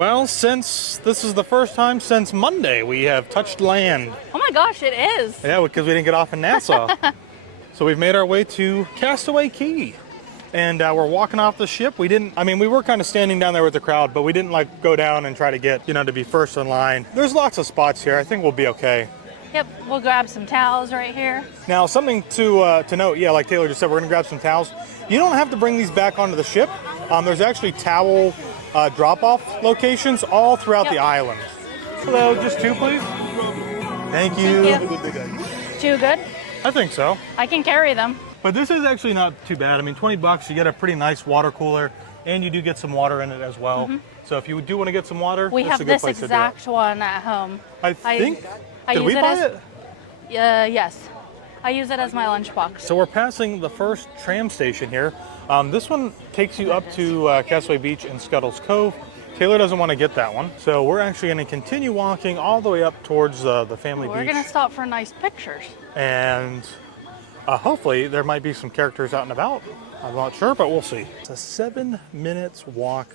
Well, since this is the first time since Monday we have touched land. Oh my gosh, it is. Yeah, because we didn't get off in Nassau. So we've made our way to Castaway Cay. And we're walking off the ship. We were kind of standing down there with the crowd, but we didn't like go down and try to get, to be first in line. There's lots of spots here. I think we'll be okay. Yep, we'll grab some towels right here. Now, something to note, yeah, like Taylor just said, we're gonna grab some towels. You don't have to bring these back onto the ship. There's actually towel drop-off locations all throughout the island. Hello, just 2, please. Thank you. Thank you. 2 good? I think so. I can carry them. But this is actually not too bad. I mean, $20, you get a pretty nice water cooler, and you do get some water in it as well. Mm-hmm. So if you do want to get some water, we that's have a good this place exact to do it. one at home. I think. I Did use we it buy as, it? Yes. I use it as my lunchbox. So we're passing the first tram station here. This one takes you up to Castaway Beach and Scuttle's Cove. Taylor doesn't want to get that one. So we're actually going to continue walking all the way up towards the family beach. We're going to stop for nice pictures. And hopefully there might be some characters out and about. I'm not sure, but we'll see. It's a 7 minutes walk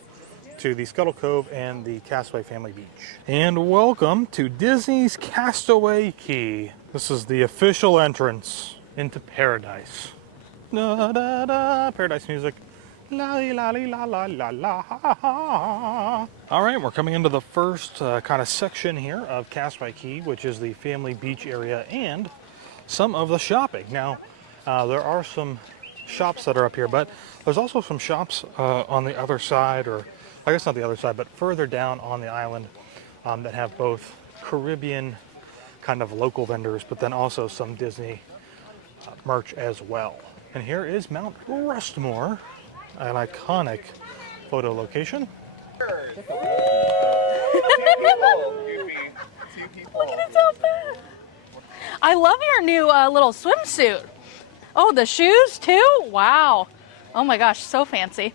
to the Scuttle Cove and the Castaway Family Beach. And welcome to Disney's Castaway Cay. This is the official entrance into paradise. Da, da, da, paradise music. La la la la la la la. All right, we're coming into the first kind of section here of Castaway Cay, which is the family beach area and some of the shopping. Now, there are some shops that are up here, but there's also some shops on the other side, or I guess not the other side, but further down on the island that have both Caribbean kind of local vendors, but then also some Disney merch as well. And here is Mount Rushmore, an iconic photo location. Look at its outfit. I love your new little swimsuit. Oh, the shoes too? Wow. Oh my gosh, so fancy.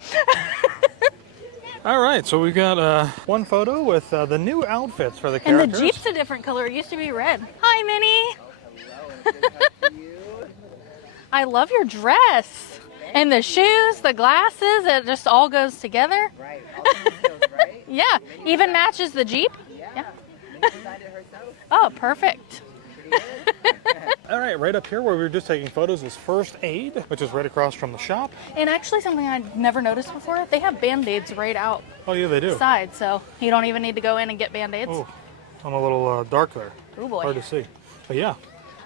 All right, so we've got one photo with the new outfits for the characters. And the Jeep's a different color. It used to be red. Hi, Minnie. I love your dress. And the shoes, the glasses, it just all goes together. Right, all the details, right? Yeah, even matches the Jeep. Yeah. Minnie designed it herself. Oh, perfect. All right, right up here where we were just taking photos is First Aid, which is right across from the shop. And actually something I'd never noticed before, they have Band-Aids right out. Oh yeah, they do. Side, so you don't even need to go in and get Band-Aids. Oh, I'm a little dark there. Oh boy. Hard to see. But yeah.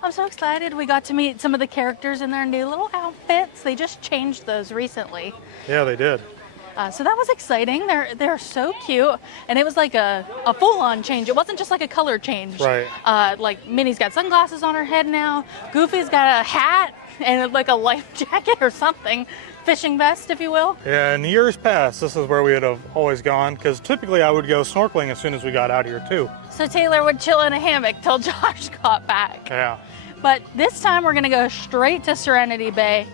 I'm so excited. We got to meet some of the characters in their new little outfits. They just changed those recently. Yeah, they did. So that was exciting. They're so cute, and it was like a full-on change. It wasn't just like a color change. Right. Like Minnie's got sunglasses on her head now. Goofy's got a hat and like a life jacket or something, fishing vest, if you will. Yeah, in years past, this is where we would have always gone, because typically I would go snorkeling as soon as we got out here too. So Taylor would chill in a hammock till Josh got back. Yeah. But this time we're gonna go straight to Serenity Bay.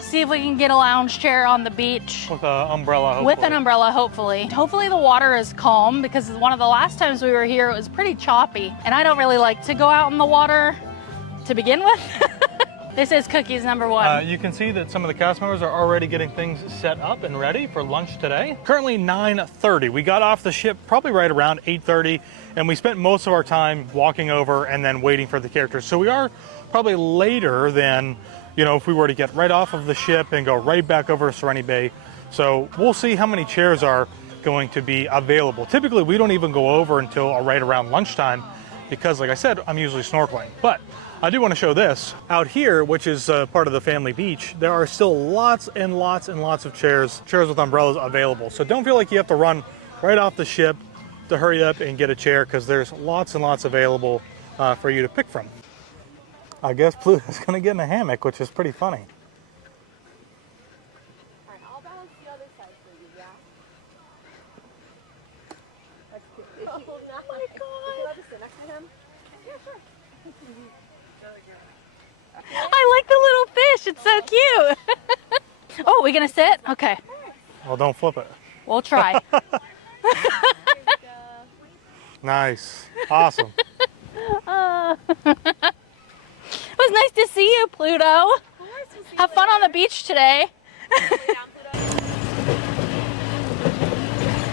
See if we can get a lounge chair on the beach. With an umbrella, hopefully. With an umbrella, hopefully. Hopefully the water is calm, because one of the last times we were here, it was pretty choppy. And I don't really like to go out in the water to begin with. This is Cookie's number 1. You can see that some of the cast members are already getting things set up and ready for lunch today. Currently 9:30. We got off the ship probably right around 8:30, and we spent most of our time walking over and then waiting for the characters. So we are probably later than, if we were to get right off of the ship and go right back over to Serenity Bay. So we'll see how many chairs are going to be available. Typically, we don't even go over until right around lunchtime because, like I said, I'm usually snorkeling. But I do want to show this. Out here, which is part of the family beach, there are still lots and lots and lots of chairs with umbrellas available. So don't feel like you have to run right off the ship to hurry up and get a chair, because there's lots and lots available for you to pick from. I guess Pluto's gonna get in a hammock, which is pretty funny. All right, I'll balance the other side for you, yeah? That's cute. Oh my God. Would you like to sit next to him? Yeah, sure. I like the little fish. It's so cute. Oh, we gonna sit? Okay. Well, don't flip it. We'll try. Nice. Awesome. It was nice to see you, Pluto. Have fun on the beach today.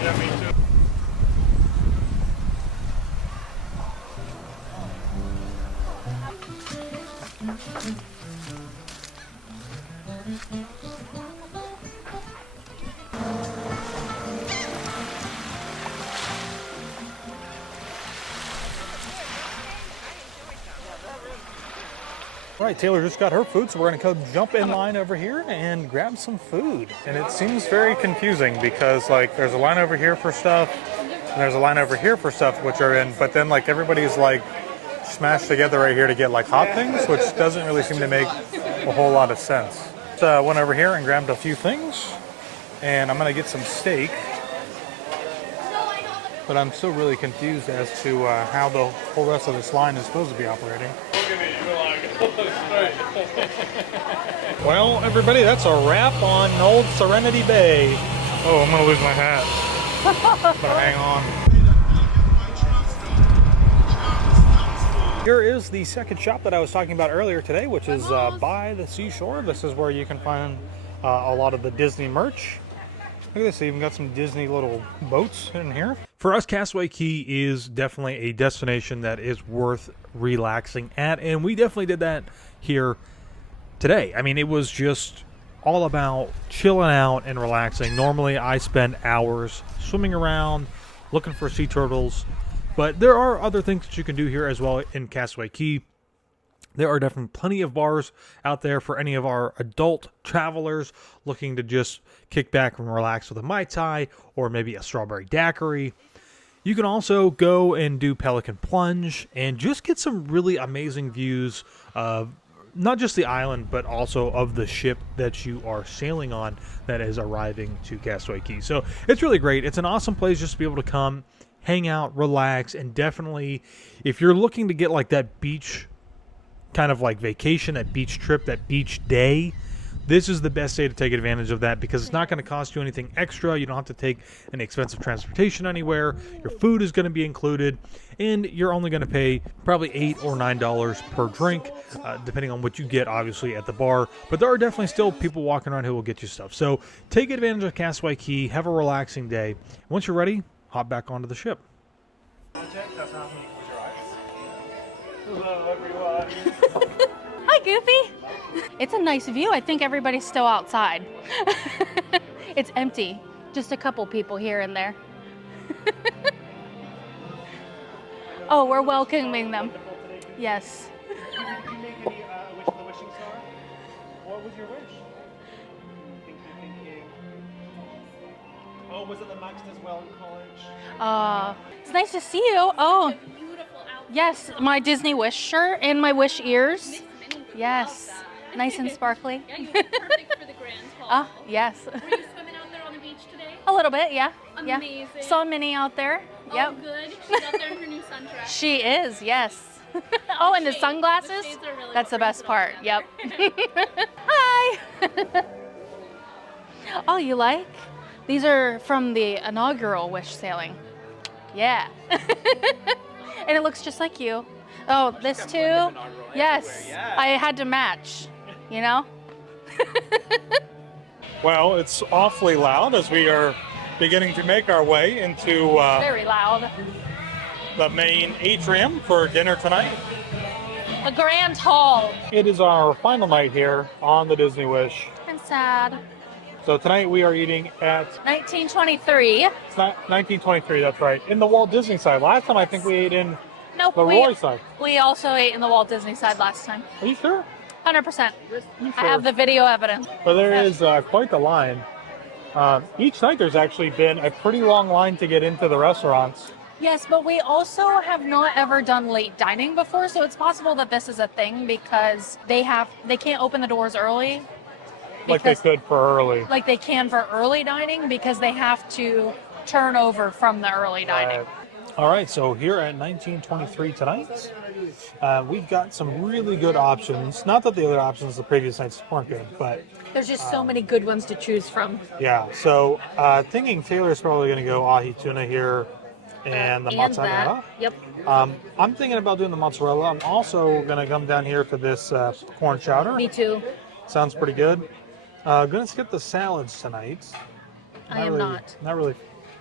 Yeah, me too. All right, Taylor just got her food, so we're gonna go jump in line over here and grab some food. And it seems very confusing because like there's a line over here for stuff, and there's a line over here for stuff which are in, but then like everybody's like smashed together right here to get like hot things, which doesn't really seem to make a whole lot of sense. So went over here and grabbed a few things, and I'm gonna get some steak. But I'm still really confused as to how the whole rest of this line is supposed to be operating. Well, everybody, that's a wrap on Old Serenity Bay. Oh, I'm gonna lose my hat. But hang on. Here is the second shop that I was talking about earlier today, which is by the seashore. This is where you can find a lot of the Disney merch. Look at this, they even got some Disney little boats in here. For us, Castaway Cay is definitely a destination that is worth relaxing at, and we definitely did that here today. I mean, it was just all about chilling out and relaxing. Normally, I spend hours swimming around, looking for sea turtles, but there are other things that you can do here as well in Castaway Cay. There are definitely plenty of bars out there for any of our adult travelers looking to just kick back and relax with a Mai Tai or maybe a strawberry daiquiri. You can also go and do Pelican Plunge and just get some really amazing views of not just the island, but also of the ship that you are sailing on that is arriving to Castaway Cay. So it's really great. It's an awesome place just to be able to come, hang out, relax, and definitely if you're looking to get like that beach kind of like vacation, that beach trip, that beach day, this is the best day to take advantage of that because it's not going to cost you anything extra. You don't have to take any expensive transportation anywhere. Your food is going to be included, and you're only going to pay probably $8 or $9 per drink, depending on what you get, obviously, at the bar. But there are definitely still people walking around who will get you stuff. So take advantage of Castaway Cay. Have a relaxing day. Once you're ready, hop back onto the ship. Hello, everyone. Hi, Goofy. It's a nice view. I think everybody's still outside. It's empty. Just a couple people here and there. Oh, we're welcoming them. Yes. Did you make any wish on the wishing star? What was your wish? Thinking. Oh, was it the Max as well in college? It's nice to see you. Oh, yes, my Disney Wish shirt and my Wish ears. Yes, nice and sparkly. Yeah, you look perfect for the grand hall. Ah, yes. Were you swimming out there on the beach today? A little bit, yeah. Amazing. Yeah. Saw Minnie out there. Oh, Yep. good. She's out there in her new sundress. She is, yes. Oh, and the shades. sunglasses? The shades are really That's the what brings best it part. all Yep. together. Hi. Oh, you like? These are from the inaugural Wish sailing. Yeah. And it looks just like you. Oh, this too? Yes. I had to match, you know? Well, it's awfully loud as we are beginning to make our way into Very loud. the main atrium for dinner tonight. The Grand Hall. It is our final night here on the Disney Wish. I'm sad. So tonight we are eating at 1923. 1923, that's right, in the Walt Disney side. Last time I think we ate in Nope. the Roy side. We also ate in the Walt Disney side last time. Are you sure? 100%. You I have the video evidence. But there is quite the line. Each night there's actually been a pretty long line to get into the restaurants. Yes, but we also have not ever done late dining before, so it's possible that this is a thing because they can't open the doors early. Like they could for early. Like they can for early dining because they have to turn over from the early dining. All right, so here at 1923 tonight, we've got some really good options. Not that the other options the previous nights weren't good, but There's just so many good ones to choose from. yeah. So thinking Taylor's probably going to go ahi tuna here and the mozzarella. Yep. I'm thinking about doing the mozzarella. I'm also going to come down here for this corn chowder. Me too. Sounds pretty good. Going to skip the salads tonight. I am not. Not really.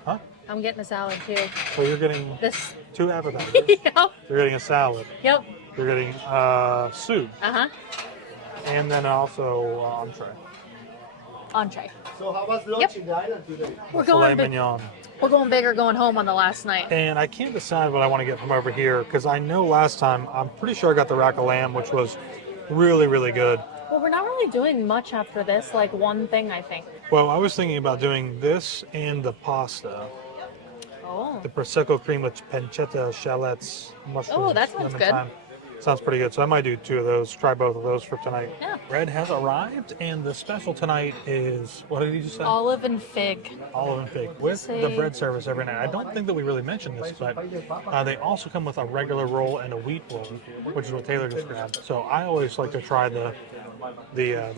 Huh? I'm getting a salad too. Well, you're getting This. 2 appetizers. Yep. You're getting a salad. Yep. You're getting soup. Uh-huh. And then also entree. Entree. So how was lunch in the island today? We're Filet going big. mignon. We're going big or going home on the last night. And I can't decide what I want to get from over here because I know last time, I'm pretty sure I got the rack of lamb, which was Really, really good. Well, we're not really doing much after this, like one thing, I think. Well, I was thinking about doing this and the pasta. Oh. The Prosecco cream with pancetta, shallots, mushrooms, that sounds lemon good. thyme. Sounds pretty good. So I might do 2 of those, try both of those for tonight. Yeah. Bread has arrived, and the special tonight is, what did you just say? Olive and fig. Olive and fig with the bread service every night. I don't think that we really mentioned this, but they also come with a regular roll and a wheat roll, which is what Taylor just grabbed. So I always like to try the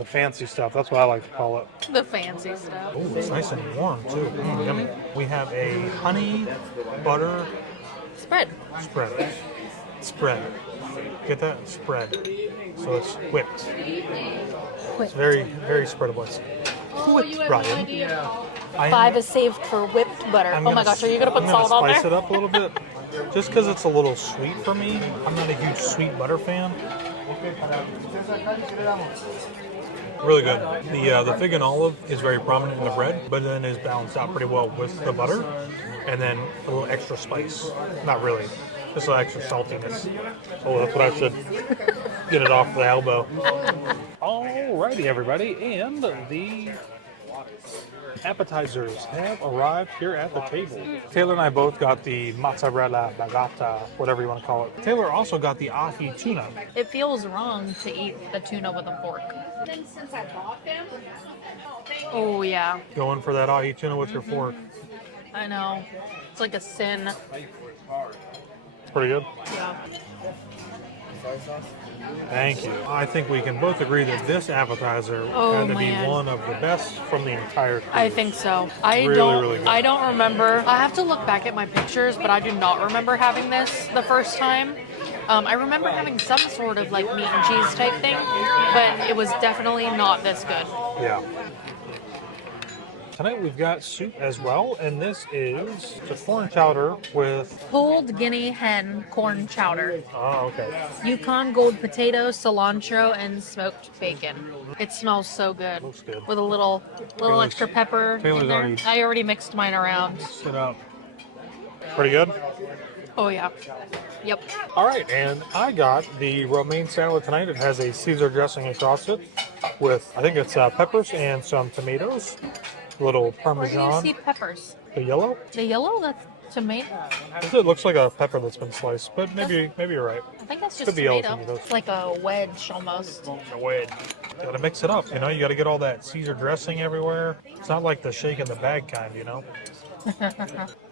fancy stuff. That's what I like to call it. The fancy stuff. Oh, it's nice and warm too. Yummy. We have a honey butter Spread. spread. Get that? Spread. So it's whipped. It's very, very spreadable. It's whipped, Brian. 5 is saved for whipped butter. Oh my gosh, are you gonna put salt on there? Spice it up a little bit, just because it's a little sweet for me. I'm not a huge sweet butter fan. Really good. The fig and olive is very prominent in the bread, but then is balanced out pretty well with the butter, and then a little extra spice. Not really, just a little extra saltiness. Oh, that's what I should get it off the elbow. Alrighty, everybody, and the appetizers have arrived here at the table. Taylor and I both got the mozzarella bagata, whatever you want to call it. Taylor also got the ahi tuna. It feels wrong to eat the tuna with a fork. Oh yeah, Going for that ahi tuna with your fork. I know. It's like a sin. It's pretty good. Yeah. Thank you. I think we can both agree that this appetizer Oh, had to be man. one of the best from the entire cruise. I think so. I Really, don't. really good. I don't remember. I have to look back at my pictures, but I do not remember having this the first time. I remember having some sort of like meat and cheese type thing, but it was definitely not this good. Yeah. Tonight we've got soup as well, and this is the corn chowder with... Pulled guinea hen corn chowder, Oh, okay. Yukon gold potatoes, cilantro, and smoked bacon. It smells so good. Looks good. With a little extra pepper Taylor's in there. already- I already mixed mine around. Sit up. Pretty good? Oh yeah. Yep. All right, and I got the romaine salad tonight. It has a Caesar dressing across it with, I think it's peppers and some tomatoes. A little Where do you Parmesan. see peppers? The yellow? The yellow? That's tomato. It looks like a pepper that's been sliced, but maybe you're right. I think that's just Could be yellow tomato. tomatoes. It's like a wedge almost. A wedge. You gotta mix it up, you know? You gotta get all that Caesar dressing everywhere. It's not like the shake in the bag kind, you know?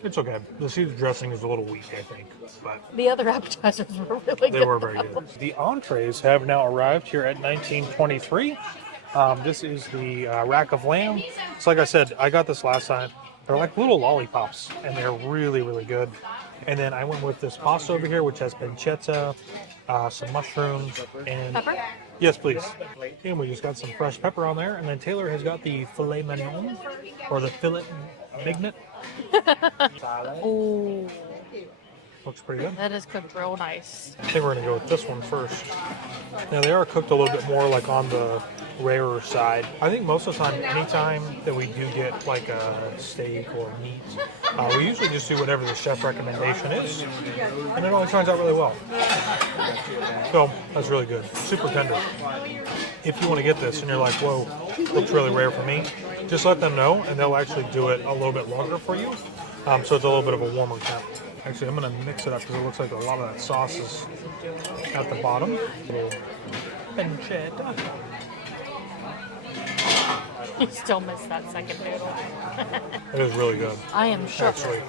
It's okay. The Caesar dressing is a little weak, I think, but The other appetizers were really good. they were very good. The entrees have now arrived here at 1923. This is the rack of lamb. So like I said, I got this last time. They're like little lollipops, and they're really, really good. And then I went with this pasta over here, which has pancetta, some mushrooms, and... Pepper? Yes, please. And we just got some fresh pepper on there. And then Taylor has got the filet mignon, or the filet mignon. Oh, Looks pretty good. that is cooked real nice. I think we're gonna go with this one first. Now they are cooked a little bit more like on the rarer side. I think most of the time, anytime that we do get like a steak or meat, we usually just do whatever the chef recommendation is, and it always turns out really well. So that's really good. Super tender. If you want to get this and you're like, whoa, looks really rare for me, just let them know and they'll actually do it a little bit longer for you. So it's a little bit of a warmer temp. Actually, I'm going to mix it up because it looks like a lot of that sauce is at the bottom. Little pancetta. You still missed that second noodle. It is really good, I am shook. actually.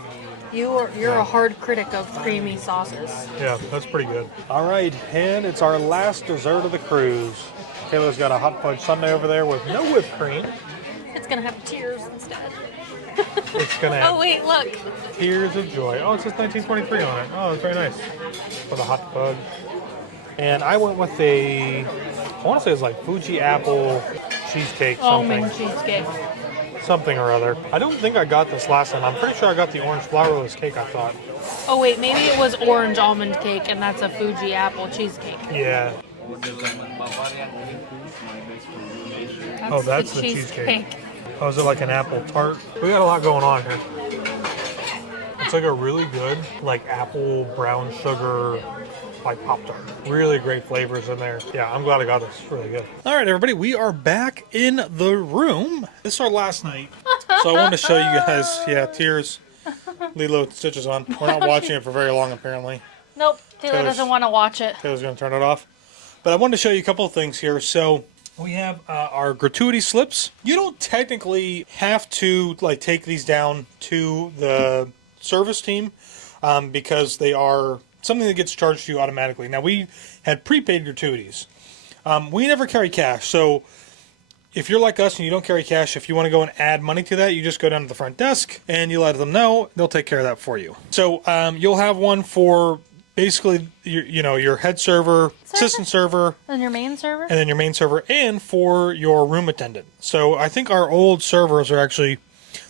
You're a hard critic of creamy sauces. Yeah, that's pretty good. All right, and it's our last dessert of the cruise. Taylor's got a hot fudge sundae over there with no whipped cream. It's gonna have tears instead. It's going to have Oh wait, look. tears of joy. Oh, it says 1923 on it. Oh, it's very nice. With a hot fudge. And I went with I want to say it's like Fuji apple cheesecake something. Almond cheesecake. Something or other. I don't think I got this last time. I'm pretty sure I got the orange flourless cake, I thought. Oh wait, maybe it was orange almond cake and that's a Fuji apple cheesecake. Yeah. That's the cheesecake. Oh, is it like an apple tart? We got a lot going on here. It's like a really good, like apple brown sugar like Pop-Tart. Really great flavors in there. Yeah, I'm glad I got this. It's really good. All right, everybody, we are back in the room. This is our last night. So I wanted to show you guys, yeah, tears. Lilo with stitches on. We're not watching it for very long, apparently. Nope, Taylor doesn't want to watch it. Taylor's going to turn it off. But I wanted to show you a couple of things here. So we have our gratuity slips. You don't technically have to like take these down to the service team because they are something that gets charged to you automatically. Now, we had prepaid gratuities. We never carry cash. So if you're like us and you don't carry cash, if you want to go and add money to that, you just go down to the front desk and you let them know. They'll take care of that for you. So you'll have one for basically your head server, assistant server, And your main server? and then your main server, and for your room attendant. So I think our old servers are actually,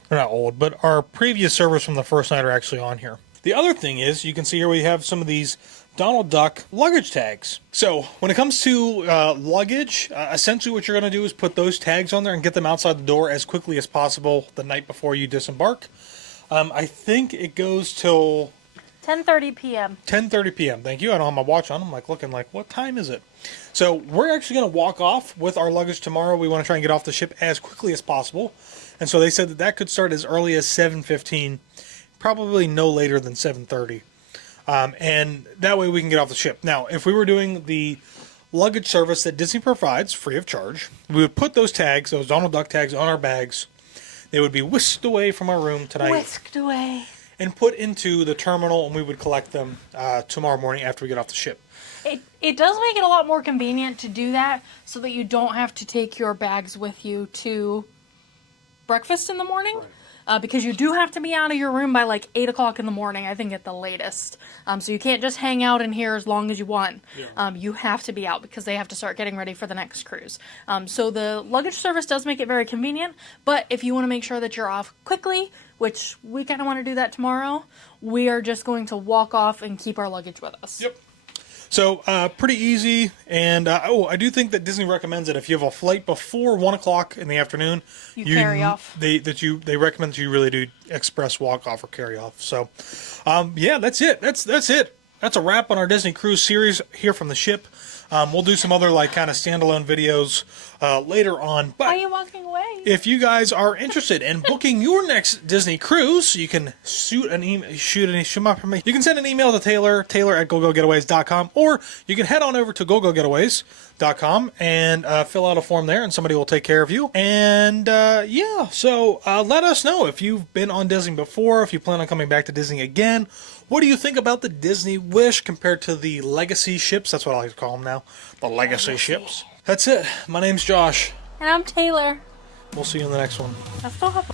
they're not old, but our previous servers from the first night are actually on here. The other thing is, you can see here we have some of these Donald Duck luggage tags. So when it comes to luggage, essentially what you're going to do is put those tags on there and get them outside the door as quickly as possible the night before you disembark. I think it goes till 10:30 p.m. 10:30 p.m. Thank you. I don't have my watch on. I'm like looking like, what time is it? So we're actually going to walk off with our luggage tomorrow. We want to try and get off the ship as quickly as possible. And so they said that that could start as early as 7:15, probably no later than 7:30. And that way we can get off the ship. Now, if we were doing the luggage service that Disney provides free of charge, we would put those tags, those Donald Duck tags, on our bags. They would be whisked away from our room tonight. Whisked away. And put into the terminal, and we would collect them tomorrow morning after we get off the ship. It does make it a lot more convenient to do that so that you don't have to take your bags with you to breakfast in the morning. Because you do have to be out of your room by like 8 o'clock in the morning, I think at the latest. So you can't just hang out in here as long as you want. Yeah. You have to be out because they have to start getting ready for the next cruise. So the luggage service does make it very convenient, but if you want to make sure that you're off quickly, which we kind of want to do that tomorrow, we are just going to walk off and keep our luggage with us. Yep. So, pretty easy, and I do think that Disney recommends that if you have a flight before 1 o'clock in the afternoon, you carry off. They recommend that you really do express walk off or carry off. So, yeah, that's it. That's it. That's a wrap on our Disney cruise series here from the ship. We'll do some other like kind of standalone videos later on. But why are you walking away? if you guys are interested in booking your next Disney cruise, you can you can send an email to Taylor at goldgellgetaways.com, or you can head on over to goldgellgetaways.com and fill out a form there, and somebody will take care of you. And yeah, so let us know if you've been on Disney before, if you plan on coming back to Disney again. What do you think about the Disney Wish compared to the Legacy ships? That's what I like to call them now. The Legacy ships. That's it. My name's Josh. And I'm Taylor. We'll see you in the next one. I still have